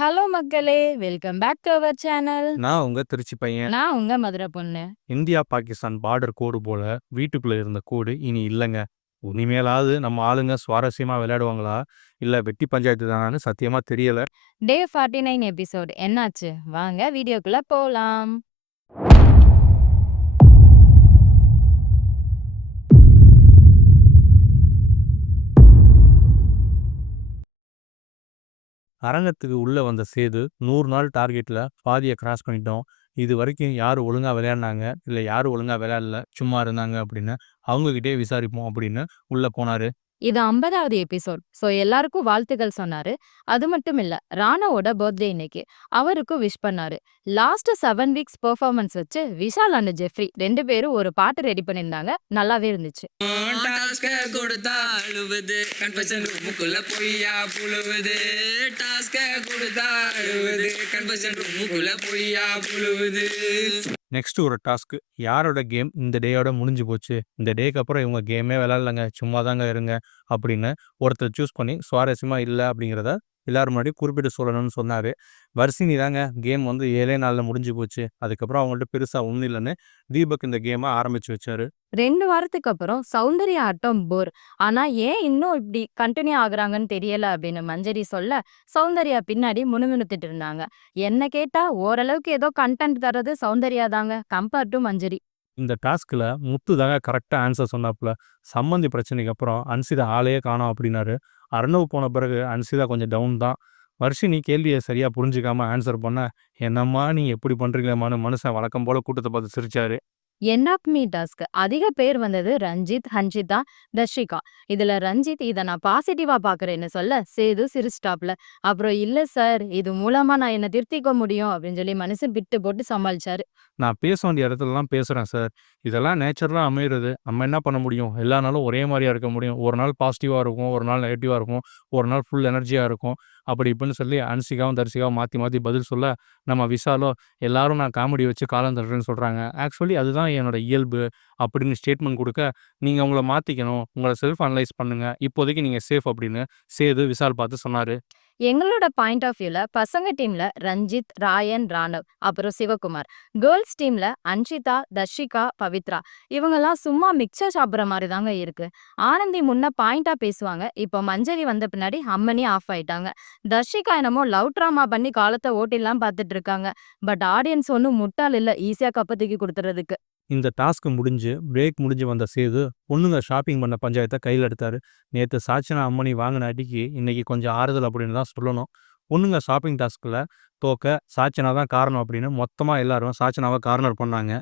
Hello மக்களே! Welcome back to our channel. நான் உங்க திருச்சி பையன். நான் உங்க மதுரை பொண்ணு. இந்தியா, பாகிஸ்தான் பார்டர் கோடு போல வீட்டுக்குள்ள இருந்த கோடு இனி இல்லங்க. இனிமேலாவது நம்ம ஆளுங்க சுவாரஸ்யமா விளையாடுவாங்களா? இல்ல வெட்டி பஞ்சாயத்து தானான்னு சத்தியமா தெரியல. டே 49 எபிசோட் என்னாச்சு? வாங்க வீடியோக்குள்ள போலாம். அரங்கத்துக்கு உள்ள வந்த சேது 100 நாள் டார்கெட்ல பாதிய கிராஸ் பண்ணிட்டோம். இதுவரைக்கும் யாரு ஒழுங்கா விளையாடுனாங்க, இல்ல யாரு ஒழுங்கா விளையாடல, சும்மா இருந்தாங்க அப்படின்னு அவங்க கிட்டயே விசாரிப்போம் அப்படின்னு உள்ள போனாரு. இது 50வது எபிசோட். எல்லாருக்கும் வாழ்த்துக்கள் சொன்னாரு. அது மட்டும் இல்ல, ராணாவோட பர்த்டே இன்னைக்கு. அவருக்கும் விஷ் பண்ணாரு. லாஸ்ட் 7 வீக்ஸ் பெர்ஃபார்மன்ஸ் வச்சு விஷால் அண்ட் ஜெஃப்ரி 2 பேரும் ஒரு பாட்டு ரெடி பண்ணியிருந்தாங்க. நல்லாவே இருந்துச்சு. டாஸ்க கொடுத்தா அழுவுது கன்ஃபெஷன் ரூமுக்குள்ள பொய்யா புழுவுது டாஸ்க கொடுத்தா அழுவுது கன்ஃபெஷன் ரூமுக்குள்ள பொய்யா புழுவுது. நெக்ஸ்ட் ஒரு டாஸ்க். யாரோட கேம் இந்த டேயோட முடிஞ்சு போச்சு, இந்த டேக்கு அப்புறம் இவங்க கேமே விளையாடலங்க, சும்மா தாங்க இருங்க அப்படின்னு ஒருத்தர் சூஸ் பண்ணி சுவாரஸ்யமா இல்லை அப்படிங்கிறத எல்லாரும் முன்னாடி குறிப்பிட்டு சொல்லணும்னு சொன்னாரு. வர்ஷினி தாங்க கேம் வந்து 7 நாளில் முடிஞ்சு போச்சு, அதுக்கப்புறம் அவங்கள்ட்ட பெருசாக ஒன்றும் இல்லைன்னு தீபக் இந்த கேமை ஆரம்பிச்சு வச்சாரு. 2 வாரத்துக்கு அப்புறம் சௌந்தர்யா ஆட்டம் போர். ஆனா ஏன் இன்னும் இப்படி கன்டின்யூ ஆகுறாங்கன்னு தெரியல அப்படின்னு மஞ்சரி சொல்ல, சௌந்தர்யா பின்னாடி முணுமுணுத்துட்டு இருந்தாங்க. என்ன கேட்டா ஓரளவுக்கு ஏதோ கன்டென்ட் தர்றது சௌந்தர்யா தாங்க கம்பேர் டு மஞ்சரி. இந்த டாஸ்கில் முத்து தாங்க கரெக்டாக ஆன்சர் சொன்னாப்புல. சம்மந்தி பிரச்சனைக்கு அப்புறம் அன்சிதா ஆளையே காணோம் அப்படின்னாரு. அர்ணவ் போன பிறகு அன்சிதா கொஞ்சம் டவுன் தான். வர்ஷினி கேள்வியை சரியாக புரிஞ்சுக்காம ஆன்சர் பண்ண, என்னம்மா நீங்கள் எப்படி பண்ணுறீங்களேம்மான்னு மனுஷன் வழக்கம் போல் கூட்டத்தை பார்த்து சிரிச்சாரு. எண்ட் ஆஃப் மீ டாஸ்க் அதிக பேர் வந்தது ரஞ்சித், ஹன்ஷிதா, தர்ஷிகா. இதுல ரஞ்சித் இத நான் பாசிட்டிவா பாக்குறேன்னு சொல்ல சேது சிரிச்சிட்டாப்ல. அப்புறம் இல்ல சார், இது மூலமா நான் என்ன திருத்திக்க முடியும் அப்படின்னு சொல்லி மனசு விட்டு போட்டு சமாளிச்சாரு. நான் பேச வேண்டிய இடத்துலலாம் பேசுறேன் சார். இதெல்லாம் நேச்சுரலா அமையிறது. நம்ம என்ன பண்ண முடியும்? எல்லா நாளும் ஒரே மாரியா இருக்க முடியும். ஒரு நாள் பாசிட்டிவா இருக்கும், ஒரு நாள் நெகட்டிவா இருக்கும், ஒரு நாள் ஃபுல் எனர்ஜியா இருக்கும். அப்படி இப்படின்னு சொல்லி அன்சிகாவும், தர்சிகாவும் மாத்தி மாத்தி பதில் சொல்ல, நம்ம விஷாலோ எல்லாரும் நான் காமெடி வச்சு காலம் தள்ளுறேன்னு சொல்றாங்க. ஆக்சுவலி அதுதான் என்னோட இயல்பு அப்படின்னு ஸ்டேட்மெண்ட் குடுக்க, நீங்க உங்கள மாத்திக்கணும். உங்கள செல்ஃப் அனலைஸ் பண்ணுங்க. இப்போதைக்கு நீங்க சேஃப் அப்படின்னு சேது விஷால் பார்த்து சொன்னாரு. எங்களோட பாயிண்ட் ஆஃப் வியூல பசங்க டீம்ல ரஞ்சித், ராயன், ராணவ், அப்புறம் சிவகுமார். கேர்ள்ஸ் டீம்ல அன்ஷிதா, தர்ஷிகா, பவித்ரா. இவங்கெல்லாம் சும்மா மிக்சர் சாப்பிடுற மாதிரி தாங்க இருக்கு. ஆனந்தி முன்ன பாயிண்டா பேசுவாங்க. இப்போ மஞ்சரி வந்த பின்னாடி அம்மனி ஆஃப் ஆயிட்டாங்க. தர்ஷிகா என்னமோ லவ் ட்ராமா பண்ணி காலத்தை ஓட்டிலாம் பார்த்துட்டு இருக்காங்க. பட் ஆடியன்ஸ் ஒன்றும் முட்டாள் இல்ல ஈஸியா கப்ப தூக்கி கொடுத்துறதுக்கு. இந்த டாஸ்க் முடிஞ்சு, பிரேக் முடிஞ்சு வந்த சேது, பொண்ணுங்க ஷாப்பிங் பண்ண பஞ்சாயத்த கையில எடுத்தாரு. நேத்து சாச்சனா அம்மணி வாங்குன அடிக்கு, இன்னைக்கு கொஞ்சம் ஆறுதல் அப்படின்னு தான் சொல்லணும். பொண்ணுங்க ஷாப்பிங் டாஸ்க்ல தோக்க சாச்சனா தான் காரணம் அப்படின்னு மொத்தமா எல்லாரும் சாச்சனாவ கார்னர் பண்ணாங்க.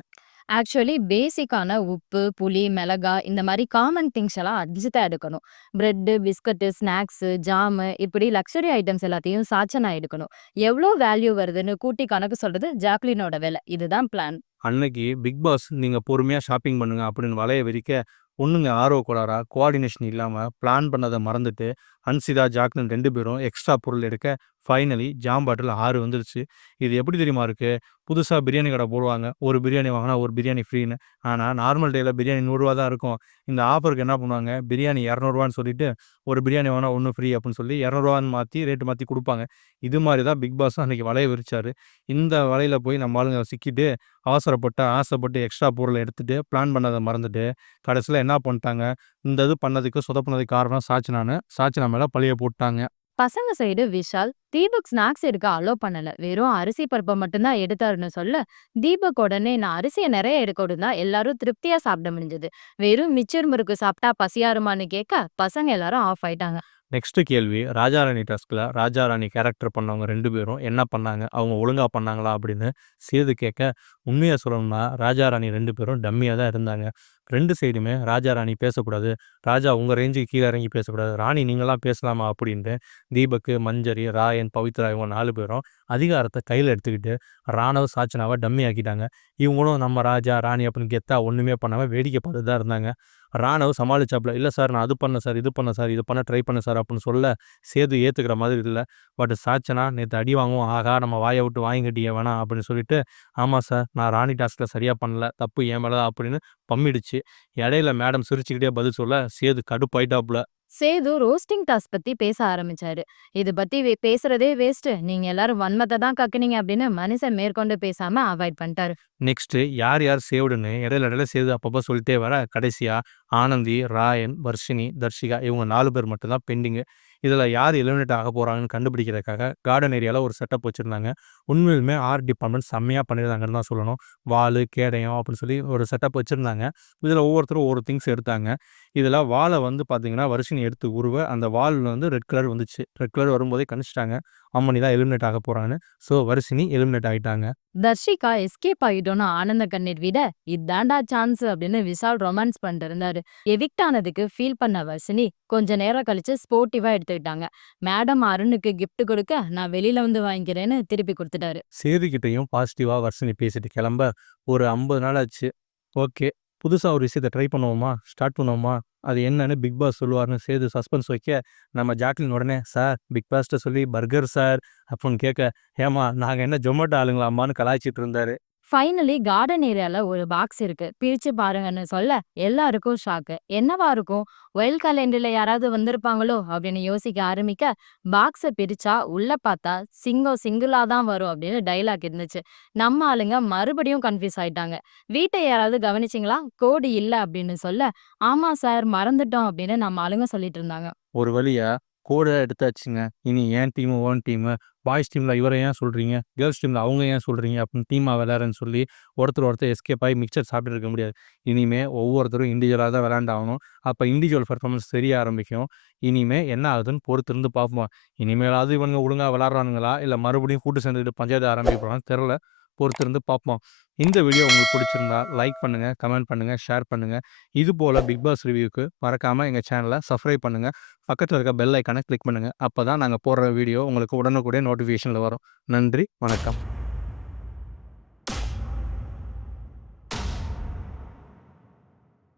ஆக்சுவலி பேசிக்கான உப்பு, புளி, மிளகா இந்த மாரி காமன் திங்ஸ் எல்லாம் அரிஞ்சு தான் எடுக்கணும். பிரெட்டு, பிஸ்கட்டு, ஸ்நாக்ஸு, ஜாமு இப்படி லக்ஸரி ஐட்டம்ஸ் எல்லாத்தையும் சாச்சனா எடுக்கணும். எவ்ளோ வேல்யூ வருதுன்னு கூட்டி கணக்கு சொல்றது ஜாக்லினோட வேலை. இதுதான் பிளான். அன்னைக்கு பிக் பாஸ் நீங்க பொறுமையா ஷாப்பிங் பண்ணுங்க அப்படின்னு வலைய விரிக்க, பொண்ணுங்க ஆர்வ கோளாறா கோஆர்டினேஷன் இல்லாம பிளான் பண்ணத மறந்துட்டு, ஹன்சிதா, ஜாக்லின் 2 பேரும் எக்ஸ்ட்ரா பொருள் எடுக்க, ஃபைனலி ஜாம் பாட்டில் 6 வந்துருச்சு. இது எப்படி தெரியுமா இருக்கு? புதுசா பிரியாணி கடை போடுவாங்க. ஒரு பிரியாணி வாங்குனா ஒரு பிரியாணி ஃப்ரீன்னு. ஆனா நார்மல் டேல பிரியாணி ரூ. 100 தான் இருக்கும். இந்த ஆஃபருக்கு என்ன பண்ணுவாங்க, பிரியாணி ரூ. 200ன்னு சொல்லிட்டு, ஒரு பிரியாணி வாங்குனா 1 ஃப்ரீ அப்படின்னு சொல்லி ரூ. 200ன்னு மாத்தி ரேட் மாத்தி குடுப்பாங்க. இது மாரி தான் பிக் பாஸும் அன்னைக்கு வலைய விரிச்சாரு. இந்த வலையில போய் நம்ம ஆளுங்க சிக்கிட்டு அவசரப்பட்டு, ஆசைப்பட்டு எக்ஸ்ட்ரா பொருள எடுத்துட்டு, பிளான் பண்ணத மறந்துட்டு, கடைசில என்ன பண்ட்டாங்க, இந்த இது பண்ணதுக்கு, சொதப்புனதுக்கு காரணம் சாச்சனான்னு, சாச்சனா மேல பழிய போட்டாங்க. பசங்க சைடு விஷால், தீபக் ஸ்நாக்ஸ் எடுக்க அலோ பண்ணல. வெறும் அரிசி பருப்ப மட்டும் தான் எடுத்தாருன்னு சொல்ல, தீபக் உடனே நான் அரிசிய நெறைய எடுக்கவுடன் எல்லாரும் திருப்தியா சாப்பிட முடிஞ்சது. வெறும் மிச்சர் முறுக்கு சாப்பிட்டா பசியாறுமான்னு கேட்க, பசங்க எல்லாரும் ஆஃப் ஆயிட்டாங்க. நெக்ஸ்ட் கேள்வி, ராஜா ராணி டாஸ்க்ல ராஜா ராணி கேரக்டர் பண்ணவங்க 2 பேரும் என்ன பண்ணாங்க? அவங்க ஒழுங்கா பண்ணாங்களா? அப்படின்னு சேது கேட்க, உண்மைய சொல்லணும்னா ராஜா ராணி 2 பேரும் டம்மியா தான் இருந்தாங்க. 2 சைடுமே ராஜா ராணி பேசக்கூடாது. ராஜா உங்க ரேஞ்சுக்கு கீழ இறங்கி பேசக்கூடாது. ராணி நீங்கலாம் பேசலாமா? அப்படின்ட்டு தீபக்கு, மஞ்சரி, ராயன், பவித்ரா இவங்க 4 பேரும் அதிகாரத்த கையில எடுத்துக்கிட்டு, ராணவ், சாச்சனாவ டம்மி ஆக்கிட்டாங்க. இவங்களும் நம்ம ராஜா, ராணி அப்படின்னு கெத்தா ஒண்ணுமே பண்ணாம வேடிக்கை பார்த்துட்டு தான் இருந்தாங்க. ராணவ் சமாளிச்சாப்புல, "இல்ல சார் நான் அது பண்ணேன் சார், இது பண்ணேன் சார், இது பண்ண ட்ரை பண்ணேன் சார்" அப்படின்னு சொல்ல, சேது ஏத்துக்கிற மாதிரி இல்ல. பட் சாச்சனா நேத்து அடி வாங்குவோம், ஆகா நம்ம வாய விட்டு வாங்கி கட்டிக்க வேணாம் அப்படின்னு சொல்லிட்டு, "ஆமா சார் நான் ராணி டாஸ்க்ல சரியா பண்ணல, தப்பு என் மேல தான்" அப்படின்னு பம்மிடுச்சு. இடையில மேடம் சிரிச்சுக்கிட்டே பதில் சொல்ல, சேது கடுப்பாயிட்டாப்புல. சேது ரோஸ்டிங் டாஸ்க் பத்தி பேச ஆரம்பிச்சாரு. "இது பத்தி பேசுறதே வேஸ்ட்டு. நீங்க எல்லாரும் வன்மத்த தான் கக்குனீங்க" அப்படின்னு மனுஷன் மேற்கொண்டு பேசாம அவாய்ட் பண்ணிட்டாரு. நெக்ஸ்ட்டு யார் யார் சேவ்டுன்னு இடையில சேது அப்பப்போ சொல்லிட்டே வர, கடைசியா ஆனந்தி, ராயன், வர்ஷினி, தர்ஷிகா இவங்க 4 பேர் மட்டும் தான் பெண்டிங்கு. இதில யார் எலிமினேட் ஆக போறாங்கன்னு கண்டுபிடிக்கிறதுக்காக கார்டன் ஏரியால ஒரு செட்டப் வச்சிருந்தாங்க. உண்மையிலுமே ஆர்ட் டிபார்ட்மெண்ட் செம்மையா பண்ணியிருந்தாங்கன்னு தான் சொல்லணும். வாலு, கேடயம் அப்படின்னு சொல்லி ஒரு செட்டப் வச்சிருந்தாங்க. இதில ஒவ்வொருத்தரும் ஒவ்வொரு திங்ஸ் எடுத்தாங்க. இதில வால வந்து பார்த்தீங்கன்னா, வர்ஷினி எடுத்து உருவ அந்த வால் வந்து ரெட் கலர் வந்துச்சு. ரெட் கலர் வரும்போதே கணிச்சுட்டாங்க. அம்மனி தான் எலிமினேட் ஆக போறாங்கன்னு. ஸோ வர்ஷினி எலிமினேட் ஆயிட்டாங்க. தர்ஷிகா எஸ்கேப் ஆயிட்டோம்னு ஆனந்த கண்ணீர் விட, "இதான்டா சான்ஸ்" அப்படின்னு விஷால் ரொமான்ஸ் பண்ணிட்டு இருந்தாரு. எவிக்ட் ஆனதுக்கு ஃபீல் பண்ண வர்ஷினி கொஞ்ச நேரம் கழிச்சு ஸ்போர்ட்டிவா எடுத்துக்கிட்டாங்க. மேடம் அருணுக்கு கிஃப்ட் கொடுக்க, "நான் வெளியில வந்து வாங்கிக்கிறேன்னு" திருப்பி குடுத்துட்டாரு. சேதுகிட்டயும் பாசிட்டிவா வர்ஷினி பேசிட்டு கிளம்ப, ஒரு 50 நாள் ஆச்சு. ஓகே. புதுசா ஒரு விஷயத்த ட்ரை பண்ணுவோமா? ஸ்டார்ட் பண்ணுவோமா? அது என்னன்னு பிக் பாஸ் சொல்லுவாருன்னு சேது சஸ்பென்ஸ் வைக்க, நம்ம ஜாக்லின் உடனே, "சார் பிக் பாஸ்ட்ட சொல்லி பர்கர் சார்" அப்புட்ன்னு கேட்க, "ஏம்மா நாங்க என்ன ஜொமேட்டோ ஆளுங்களாம்மான்னு" கலாய்ச்சிட்டு இருந்தாரு. ஃபைனலி கார்டன் ஏரியால ஒரு பாக்ஸ் இருக்கு. பிரிச்சு பாருங்கன்னு சொல்ல, எல்லாருக்கும் ஷாக்கு. என்னவா இருக்கும்? ஒயில் காலெண்டர்ல யாராவது வந்திருப்பாங்களோ? அப்படின்னு யோசிக்க ஆரம்பிக்க, பாக்ஸ பிரிச்சா உள்ள பார்த்தா சிங்கம் சிங்கிளா தான் வரும் அப்படின்னு டயலாக் இருந்துச்சு. நம்ம ஆளுங்க மறுபடியும் கன்ஃப்யூஸ் ஆயிட்டாங்க. வீட்ட யாராவது கவனிச்சீங்களா? கோடு இல்ல அப்படின்னு சொல்ல, ஆமா சார் மறந்துட்டோம் அப்படின்னு நம்ம ஆளுங்க சொல்லிட்டு இருந்தாங்க. ஒரு வழியா கோட எடுத்தாச்சுங்க. இனி என் டீமு, உன் டீமு, பாய்ஸ் டீம்ல இவர ஏன் சொல்றீங்க? கேர்ல்ஸ் டீம்ல அவங்க ஏன் சொல்றீங்க? அப்படின்னு டீமா விளையாடுறேன்னு சொல்லி ஒருத்தர் எஸ்கேப் ஆயி மிக்சர் சாப்பிட்டுட்டு இருக்க முடியாது. இனிமே ஒவ்வொருத்தரும் இண்டிவிஜுவலா தான் விளையாண்டாகணும். அப்ப இண்டிவிஜுவல் பெர்ஃபார்மன்ஸ் தெரிய ஆரம்பிக்கும். இனிமே என்ன ஆகுதுன்னு பொறுத்திருந்து பார்ப்போம். இனிமேலாவது இவனுங்க ஒழுங்கா விளையாடுறானுங்களா? இல்ல மறுபடியும் கூட்டு சேர்ந்துக்கிட்டு பஞ்சாயத்து ஆரம்பிக்க போறாங்களான்னு தெரியல. பொறுத்திருந்து பார்ப்போம். இந்த வீடியோ உங்களுக்கு பிடிச்சிருந்தா லைக் பண்ணுங்க, கமெண்ட் பண்ணுங்க, ஷேர் பண்ணுங்க. இது போல பிக் பாஸ் ரிவ்யூக்கு மறக்காம எங்க சேனல சப்ஸ்கிரைப் பண்ணுங்க. பக்கத்துல இருக்க பெல் ஐகான கிளிக் பண்ணுங்க. அப்பதான் நாங்க போடுற வீடியோ உங்களுக்கு உடனுக்குடன் நோட்டிஃபிகேஷன்ல வரும். நன்றி, வணக்கம்.